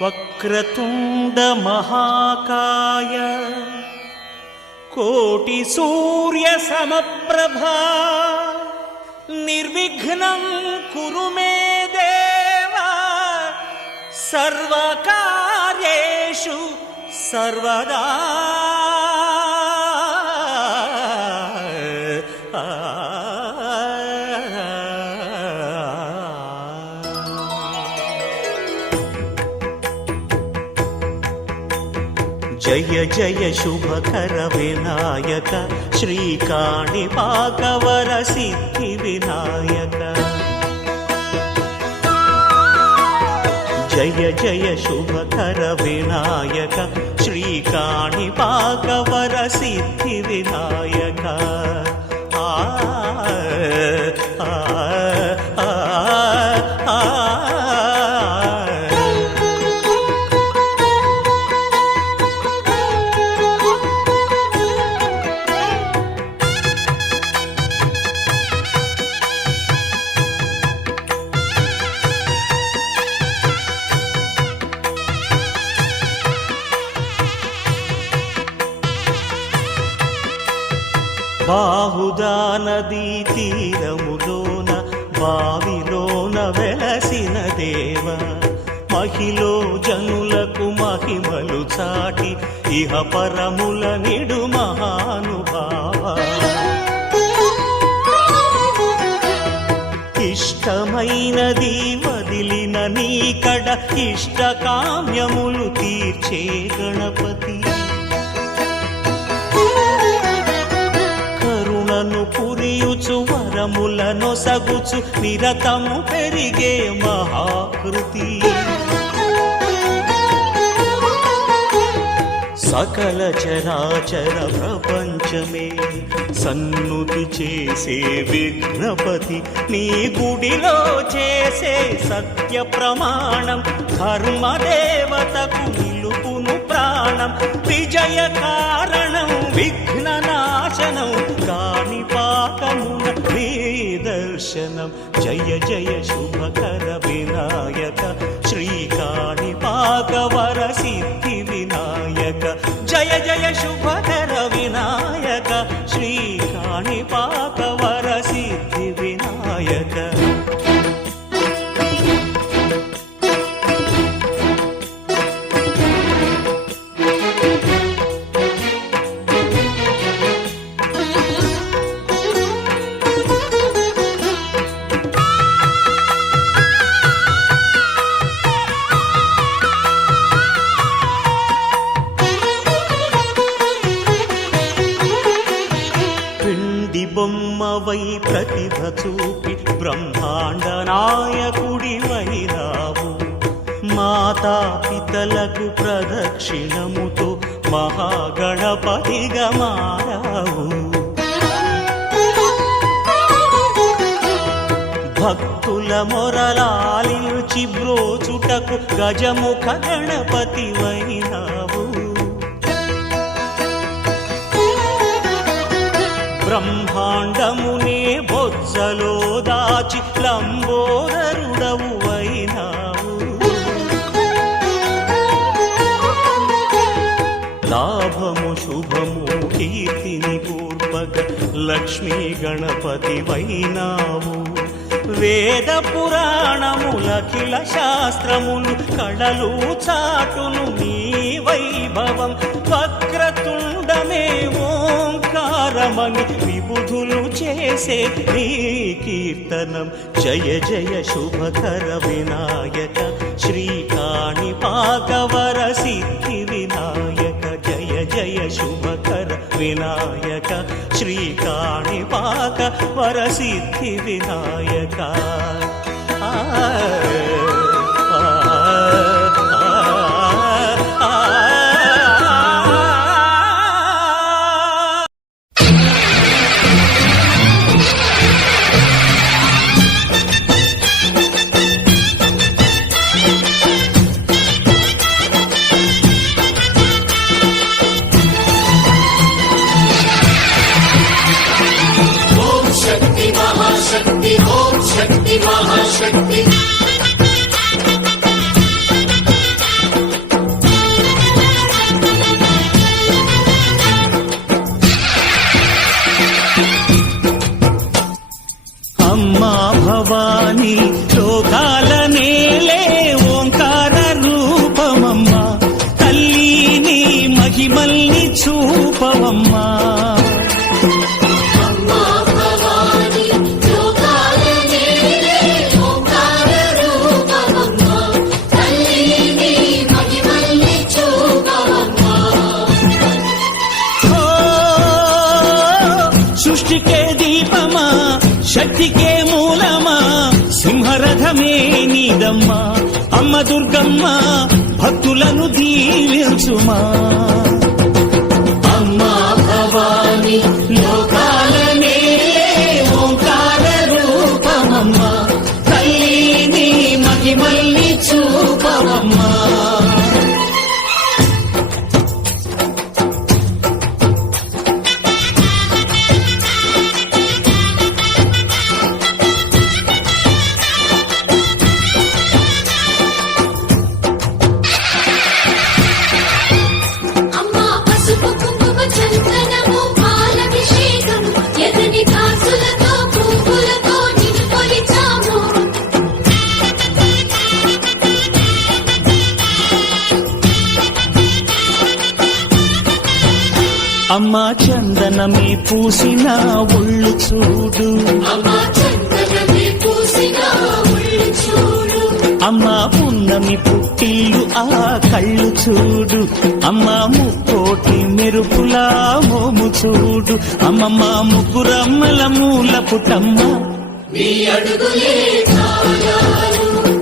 వక్రతుండ మహాకాయ కోటి సూర్య సమప్రభా నిర్విఘ్నం కురు మే దేవా సర్వకార్యేషు సర్వదా. జయ జయ శుభకర వినాయక శ్రీకాణిపాకవర సిద్ధి వినాయక. జయ జయ శుభకర వినాయక శ్రీకాణిపాకవర సిద్ధి వినాయక. బాహుదా నదీ తీరములోన బావిలోన వెలసిన దేవ మహిలో జనులకు మహిమలు చాటి ఇహ పరముల నిడు మహానుభావ. ఇష్టమైనది వదిలిన నీకడ ఇష్ట కామ్యములు తీర్చే గణపతి. కరుణను పురియుచు వరములను సగుచు నిరతము పెరిగే మహాకృతి. సకల చరాచర ప్రపంచమే సన్నుతి చేసే విఘ్నపతి. నీ గుడిలో చేసే సత్య ప్రమాణం ధర్మదేవతకు నిలుపును ప్రాణం. విజయ కారణం విఘ్న నాశనం కాణిపాకమున నీ దర్శనం. జయ జయ శుభకర వినాయక శ్రీకాణిపాకవర సిద్ధి వినాయక. జయ జయ శుభకర వినాయక శ్రీకాణిపాకవర సిద్ధి వినాయక. బొమ్మవై ప్రతిభ చూపి బ్రహ్మాండ నాయకుడి వైరావు. మాతా పితలకు ప్రదక్షిణముతో మహాగణపతిగా మారావు. భక్తుల మొరలాలించి బ్రోచుటకు గజముఖ గణపతి వైనావు. బ్రహ్మాండమునే బొజ్జలో దాచి లంబోదరుడవు అయినావు. లాభము శుభము కీర్తిని కూర్పగ లక్ష్మీ గణపతి వైనావు. వేద పురాణములఖిల శాస్త్రములు కళలు చాటును నీ వైభవం. వక్రతుండమే ఓంకారమని విబుధులు చేసే నీ కీర్తనం. జయ జయ శుభకర వినాయక శ్రీకాణిపాకవర సిద్ధి వినాయక. జయ జయ శుభకర వినాయక శ్రీకాణిపాకవర సిద్ధి వినాయక. సృష్టికే దీపమా శక్తికే మూలమా సింహరథమే నీదమ్మా అమ్మ దుర్గమ్మ భక్తులను దీవించుమా అమ్మా భవాని లోకాల నేలే ఓంకార రూపమమ్మా తల్లిని మహిమల్ని చూపవమ్మా అమ్మా చందనమే పూసిన ఒళ్ళు చూడు అమ్మా పున్నమి పుట్టిల్లు ఆ కళ్ళు చూడు అమ్మా ముక్కోటి మెరుపులా మోము చూడు అమ్మమ్మ ముగ్గురమ్మల మూల పుటమ్మ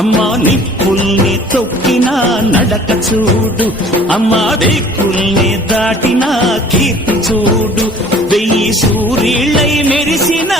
అమ్మా నిప్పుల్ని తొక్కిన నడక చూడు అమ్మా దిక్కుల్ని దాటిన కీర్తి చూడు వెయ్యి సూర్యుళ్ళై మెరిసిన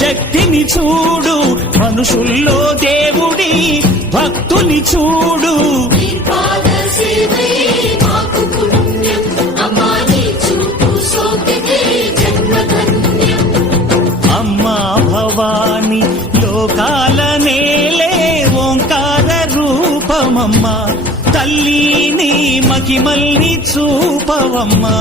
శక్తిని చూడు మనుషుల్లో దేవుడి భక్తుని చూడు అమ్మా భవాని లోకాల నేలే ఓంకార రూపమమ్మా తల్లిని మహిమల్ని చూపవమ్మా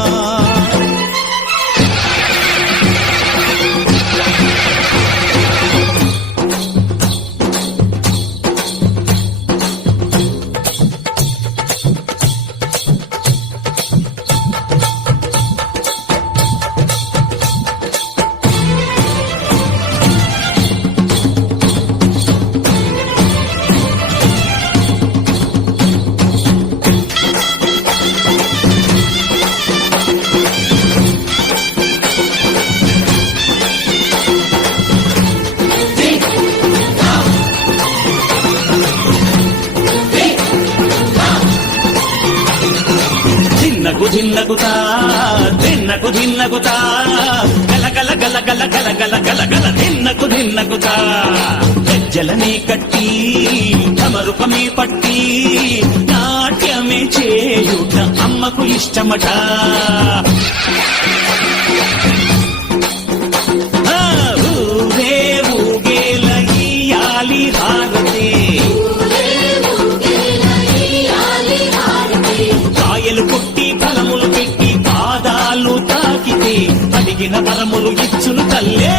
ధిన్నగుతా ధిన్నకు ధిన్నగుతా గల గల గల గల గల గల గల గల ధిన్నగుతా గజ్జలనే కట్టి తమరుపమే పట్టి నాట్యమే చేయుట అమ్మకు ఇష్టమట ఊరే ఊగేల ఇయ్యాలి హారతే కాయలు కొట్టి ఫలములు పెట్టి పాదాలు తాకితే అడిగిన వరములు ఇచ్చును తల్లే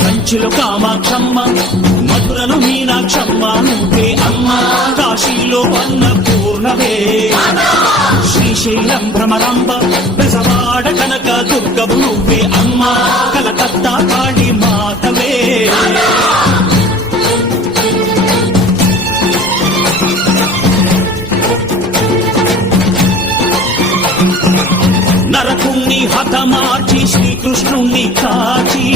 కంచిలో కామాక్షమ్మ మధురను మీనాక్షమ్మ నువ్వే అమ్మ కాశీలో అన్నపూర్ణవే శ్రీశైలం భ్రమరాంబ బెజవాడ కనక దుర్గవు నువ్వే అమ్మ కలకత్తా కాళీ మాతవే నరకుణ్ణి హతమార్చి శ్రీకృష్ణుణ్ణి కాచి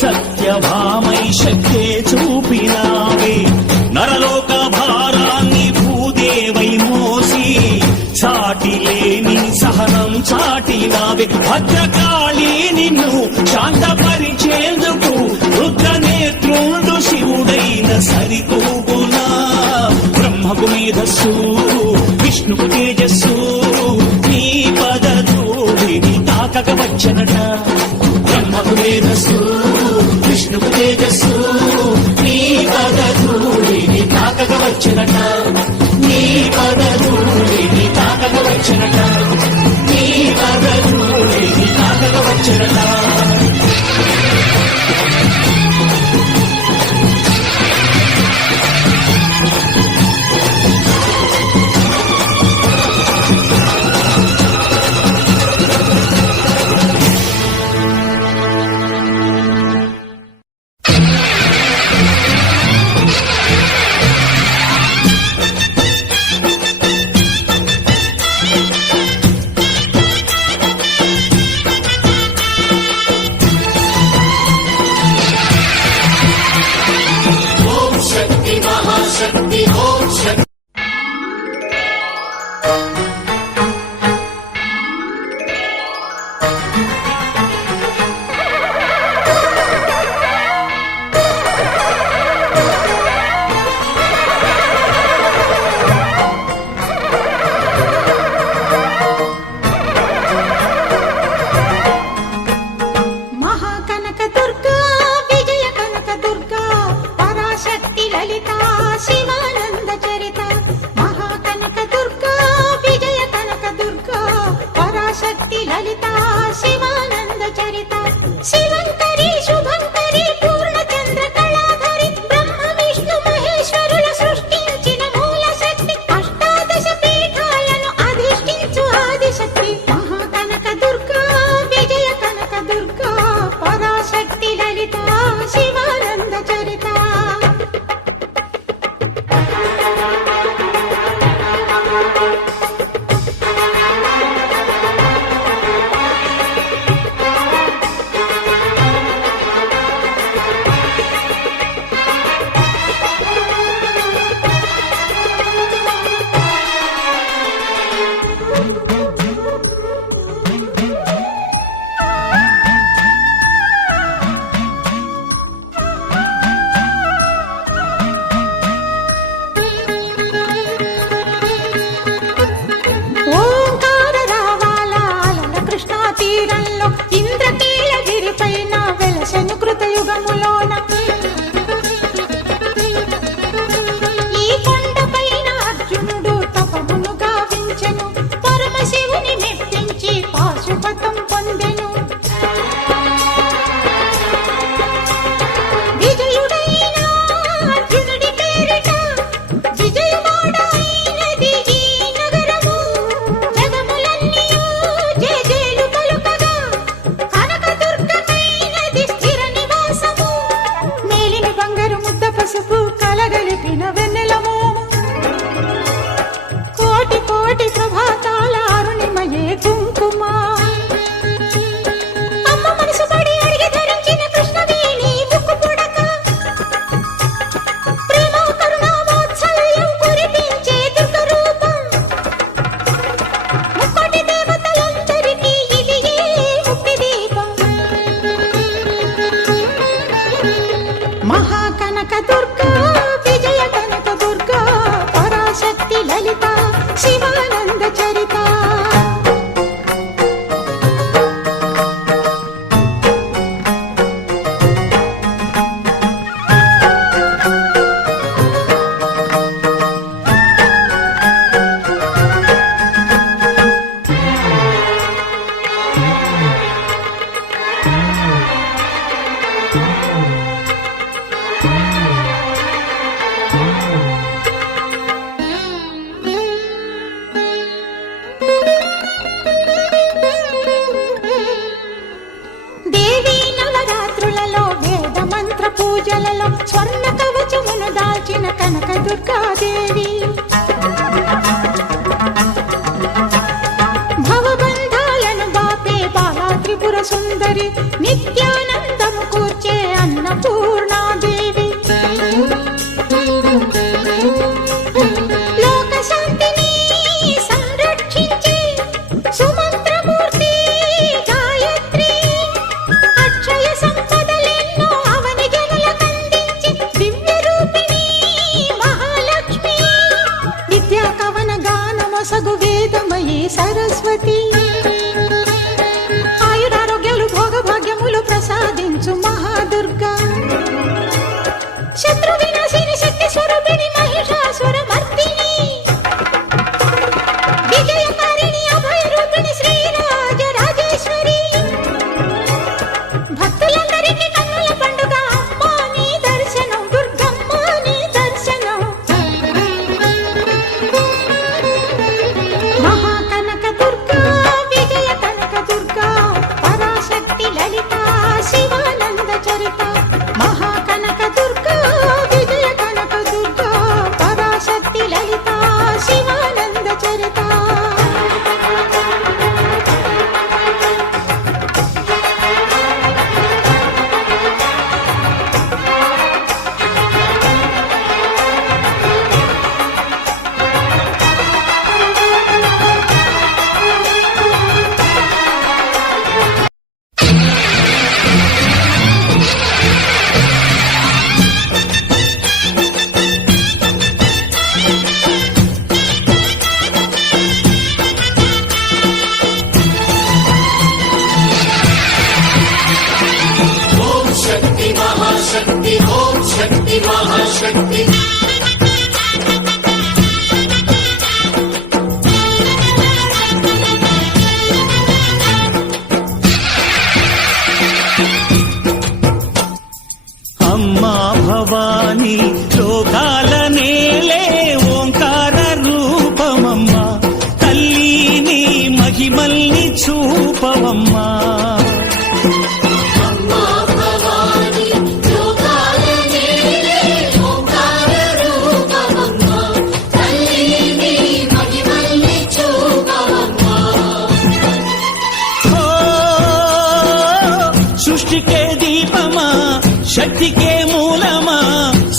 సత్యభామై శక్తే చూపినావే నరలోక భారాన్ని భూదేవై మోసి చాటి లేని సహనం చాటినావే భద్రకాళి నిన్ను శాంతపరిచేందుకు రుద్రనేత్రుండు శివుడైన సరితూగునా బ్రహ్మకు మేధస్సు విష్ణుకు తేజస్సు నీ పదధూళిని తాకక వచ్చనట బ్రహ్మకు మేధస్సు విష్ణుకు తేజస్సు నీ పదధూళిని తాకక వచ్చనట నీ పదధూళిని తాకక వచ్చనట నీ పదధూళిని తాకక వచ్చనట యుగములోన ఈ కొండపైన అర్జునుడు తపమును గావించెను పరమశివుని మెప్పించి పాశుపతం పొందెను విజయుడైన అర్జునుడి పేరిట విజయవాడ అయినది ఈ నగరము జగములన్నీయు జేజేలు పలుకగా కనకదుర్గమైనది స్థిర నివాసము మేలిమి బంగారు ముద్ద పసుపు కలగలిపిన వెన్నెల మోము కోటి కోటి ప్రభాతాల అరుణిమయే కుంకుమ అమ్మ మనసు పడి అడిగి ధరించిన కృష్ణవేణి ముక్కు పుడక ప్రేమ కరుణ వాత్సల్యం కురిపించే దుర్గ రూపం ముక్కోటి దేవతలందరికీ ఇది ఏ ముక్తి దీపం మహాకనక దుర్గా విజయ కనక దుర్గా పరాశక్తి లలిత శివానంద చరిత దేవీ నవరాత్రులలో వేద మంత్ర పూజలలో స్వర్ణ కవచమును దాల్చిన కనక దుర్గాదేవి భవబంధాలను బాపే బాలా త్రిపుర సుందరి నిత్యానందము కూర్చే అన్నపూర్ణాదేవి లోక శాంతిని సంరక్షించే సుమంత్రమూర్తి గాయత్రి అక్షయ సంపదలెన్నో అవని జనులకందించి దివ్య రూపిణి మహాలక్ష్మి విద్యా కవన గానమొసగు వేదమయీ సరస్వతి ఆయురారోగ్యాలు భోగభాగ్యములు ప్రసాదించు మహాదుర్గా శత్రు వినాశిని శక్తి స్వరూపిణి మహిషాసుర మర్దిని విజయకారిణి అభయ రూపిణి శ్రీరాజ రాజేశ్వరి భక్తులందరికీ కన్నుల పండుగ అమ్మా నీ దర్శనం దుర్గమ్మ నీ దర్శనం మహాకనక దుర్గా విజయ కనక దుర్గా పరాశక్తి లలిత శివానంద చరిత మహాకనక దుర్గా విజయ కనక దుర్గా పరాశక్తి లలిత శివానంద చరిత అమ్మా భవాని లోకాల నేలే ఓంకార రూపమమ్మా తల్లి నీ మహిమల్ని చూపవమ్మా ఓ, సృష్టికే దీపమా శక్తికే మూలమా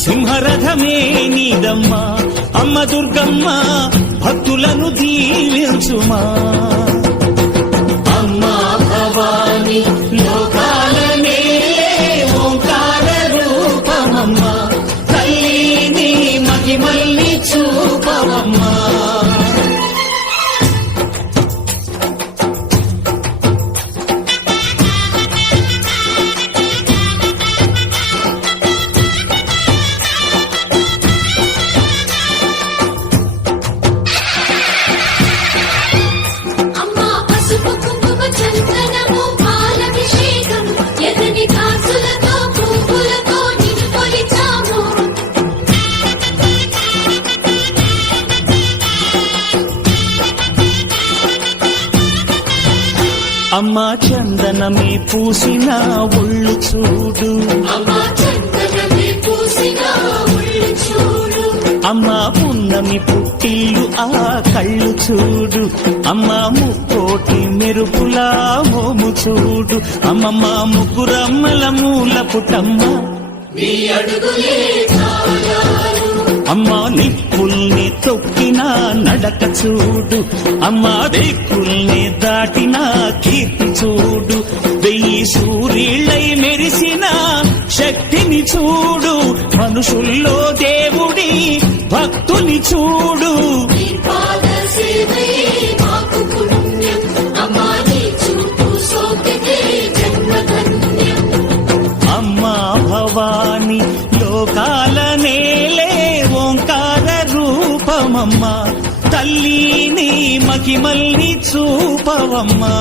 సింహరథమే నీదమ్మా అమ్మ దుర్గమ్మ భక్తులను దీవించుమా అమ్మా భవాని లోకాల నేలే ఓంకార రూపమమ్మా తల్లి నీ మహిమల్ని చూపవమ్మా అమ్మా చందనమే పూసిన ఒళ్ళు చూడు అమ్మా పున్నమి పుట్టిల్లు ఆ కళ్ళు చూడు అమ్మా ముక్కోటి మెరుపులా మోము చూడు అమ్మమ్మ ముగ్గురమ్మల మూల పుటమ్మ అమ్మా నిప్పుల్ని తొక్కిన నడక చూడు అమ్మా దిక్కుల్ని దాటిన కీర్తి చూడు 1000 సూర్యులై మెరిసిన శక్తిని చూడు మనుషుల్లో దేవుడి భక్తుని చూడు అమ్మా భవాని లోకాల నేలే ఓంకార రూపమమ్మా తల్లిని మహిమల్ని చూపవమ్మా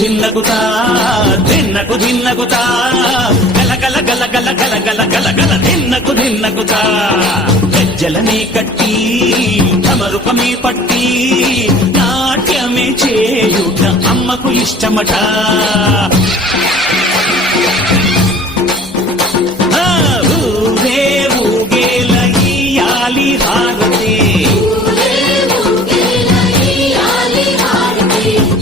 ధిన్నగుతా ధిన్నగుతా గల గల గల గల గల గల గల గల ధిన్నగుతా గజ్జలనే కట్టి తమరుకమే పట్టి నాట్యమే చేయుట అమ్మకు ఇష్టమట ఊరే ఊగేల ఇయ్యాలి హారతి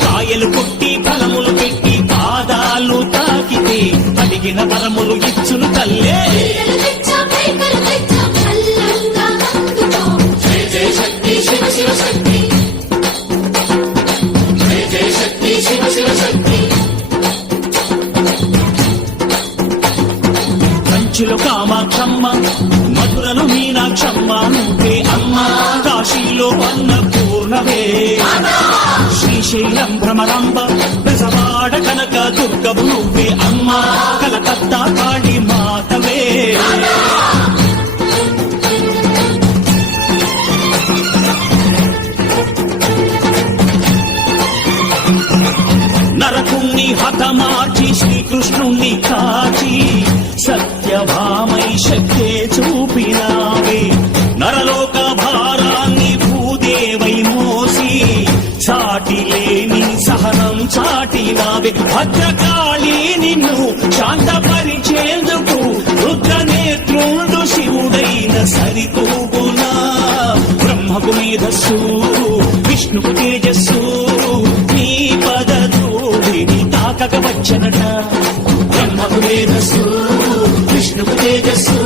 కాయలు కొట్టి ఫలములు పెట్టి పాదాలు తాకితే అడిగిన వరములు ఇచ్చును తల్లే కంచిలో కామాక్షమ్మ మధురను మీనాక్షమ్మ నువ్వే అమ్మ కాశీలో అన్నపూర్ణవే శ్రీశైలం భ్రమరాంబ బెజవాడ కనక దుర్గవు నువ్వే అమ్మ కలకత్తా కాళీ మాతవే నరకుణ్ణి హతమార్చి శ్రీకృష్ణుణ్ణి కాచి సత్యభామై శక్తే చూపినావే నరలోక భారాన్ని భూదేవై మోసి చాటి లేని సహనం చాటినావే భద్రకాళి నిన్ను శాంతపరిచేందుకు రుద్రనేత్రుడు శివుడైన సరితూగునా బ్రహ్మకు మేధస్సు విష్ణుకు తేజస్సు నీ పదధూళిని తాకక వచ్చనట బ్రహ్మకు మేధస్సు విష్ణుకు తేజస్సు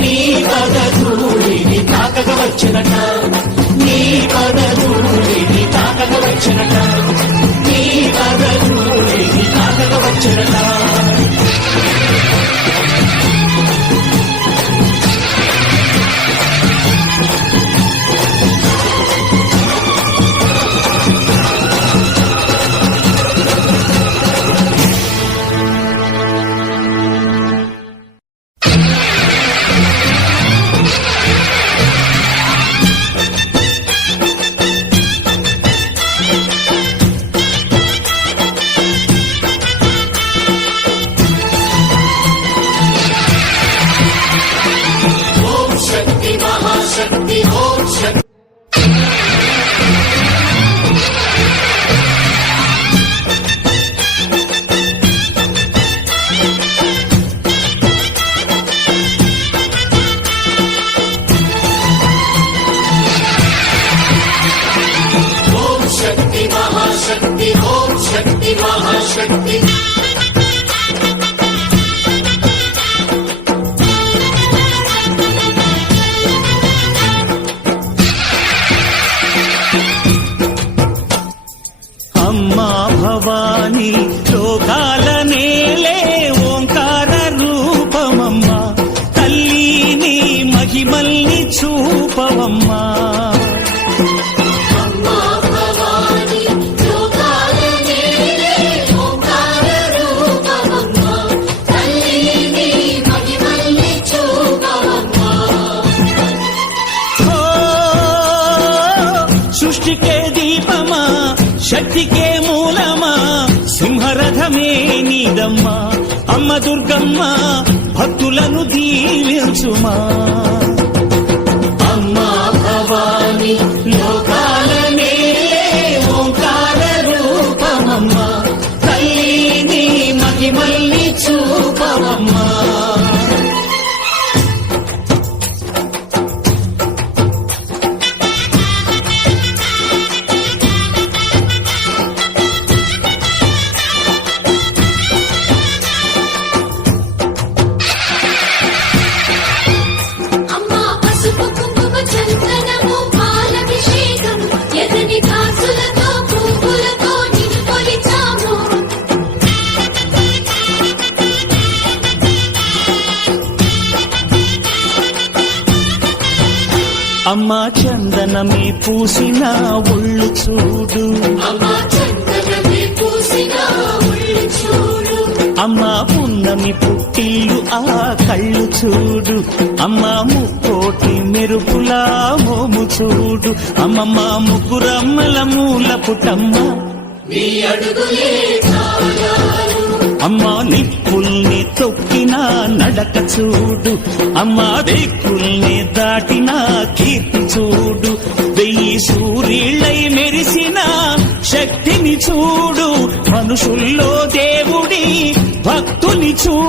నీ పదధూళిని తాకక వచ్చనట నీ పదధూళిని తాకక వచ్చనట నీ పదధూళిని తాకక వచ్చనట శక్తికే మూలమా సింహరథమే నీదమ్మా అమ్మ దుర్గమ్మ భక్తులను దీవించుమా అమ్మా భవాని లోకాలనే ఓంకార రూపమమ్మా తల్లిని మహిమల్ని చూపవమ్మా అమ్మా పసుపు కుంకుమ చందనము పాలభిషేకం ఎదని కాసులతో పువ్వులతో నిన్ను కొలిచాము అమ్మా చందనమే పూసిన ఒళ్ళు చూడు అమ్మా చందనమే పూసిన ఒళ్ళు చూడు అమ్మా పున్నమి పుట్టిల్లు ఆ కళ్ళు చూడు అమ్మా ముక్కోటి మెరుపులా మోము చూడు అమ్మమ్మ ముగ్గురమ్మల మూల పుటమ్మ నీ అడుగులే చాలారు అమ్మా నిప్పుల్ని తొక్కిన నడక చూడు అమ్మా దిక్కుల్ని దాటిన కీర్తి చూడు 1000 సూర్యుళ్ళై మెరిసిన శక్తిని చూడు మనుషుల్లో దేవుడి భక్తుని చూడు